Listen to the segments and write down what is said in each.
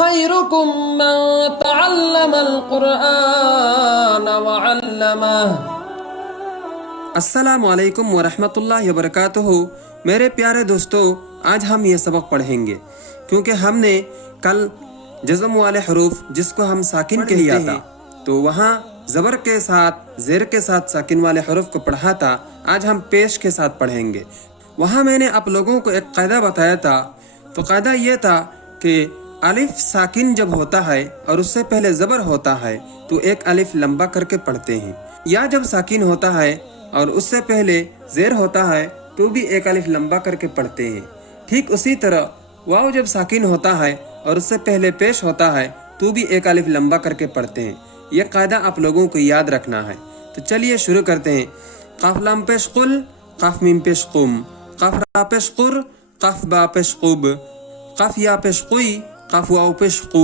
خيركم من تعلم القرآن وعلمه۔ السلام علیکم ورحمۃ اللہ وبرکاتہ۔ میرے پیارے دوستو، آج ہم یہ سبق پڑھیں گے کیونکہ ہم نے کل جزم والے حروف جس کو ہم ساکن کہتے ہیں تو وہاں زبر کے ساتھ زیر کے ساتھ ساکن والے حروف کو پڑھا تھا۔ آج ہم پیش کے ساتھ پڑھیں گے۔ وہاں میں نے آپ لوگوں کو ایک قاعدہ بتایا تھا، تو قاعدہ یہ تھا کہ الف ساکن جب ہوتا ہے اور اس سے پہلے زبر ہوتا ہے تو ایک الف لمبا کر کے پڑھتے ہیں، یا جب ساکن ہوتا ہے اور اس سے پہلے زیر ہوتا ہے تو بھی ایک الف لمبا کر کے پڑھتے ہیں۔ ٹھیک اسی طرح واو جب ساکن ہوتا ہے اور اس سے پہلے پیش ہوتا ہے تو بھی ایک الف لمبا کر کے پڑھتے ہیں۔ یہ قاعدہ آپ لوگوں کو یاد رکھنا ہے۔ تو چلیے شروع کرتے ہیں۔ قاف لام پیش قل، قاف میم پیش قم، قاف را پیش قر، قاف با پیش قب، قاف یا پیش قوی، قاف واو پیش قو،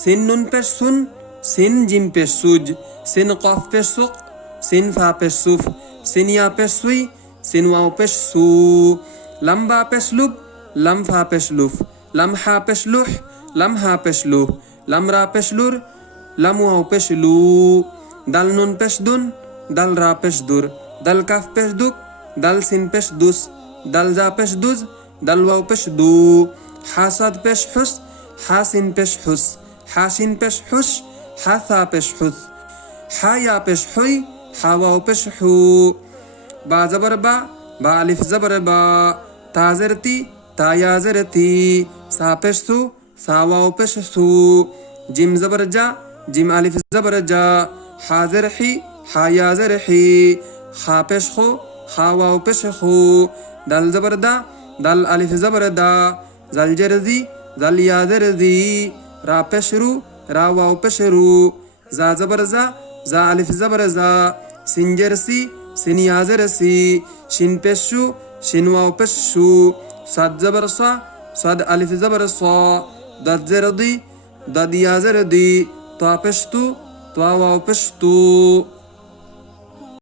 سین نون پیش سن، سین جیم پیش سوج، سین قاف پیش سق، سین فا پیش صف، سین یا پیش سوی، سین واو پیش سو، لم با پیش لب، لم فا پیش لف، لم حا پیش لح، لم ہا پیش لوح، لم را پیش لر، لم واو پیش لو، دل نون پیش دن، دل را پیش در، دل کاف پیش دک، دل سین پیش دس، دل زا پیش دز، دل واو پیش دو، حا صاد پیش حس، حا سین پیش حس، حا شین پیش حش، حا ثا پیش حس، حا یا پیش حوی، حا واو پیش حو، با زبر با، با الف زبر با، تا زر تی، تا یا زر تی، سا پیش سو، سا واو پیش سو، جیم زبر جا، جیم الف زبر جا، حا زر حی، حا یا زر حی، خا پیش خو، خا واو پیش خو، دل زبر دا، دل الف زبر دا، زل جر زی، زل یا زر زی، را پیش رو، را واو پیش رو، زا زبر زا، زا الف زبر زا، سین جر سی، سین یا زر سی، شین پیش شو، شین واو پیش شو، صاد زبر صا، صاد الف زبر صا، دد زر دی، دد یا زر دی، تا پیش تو، تا واو پیش تو۔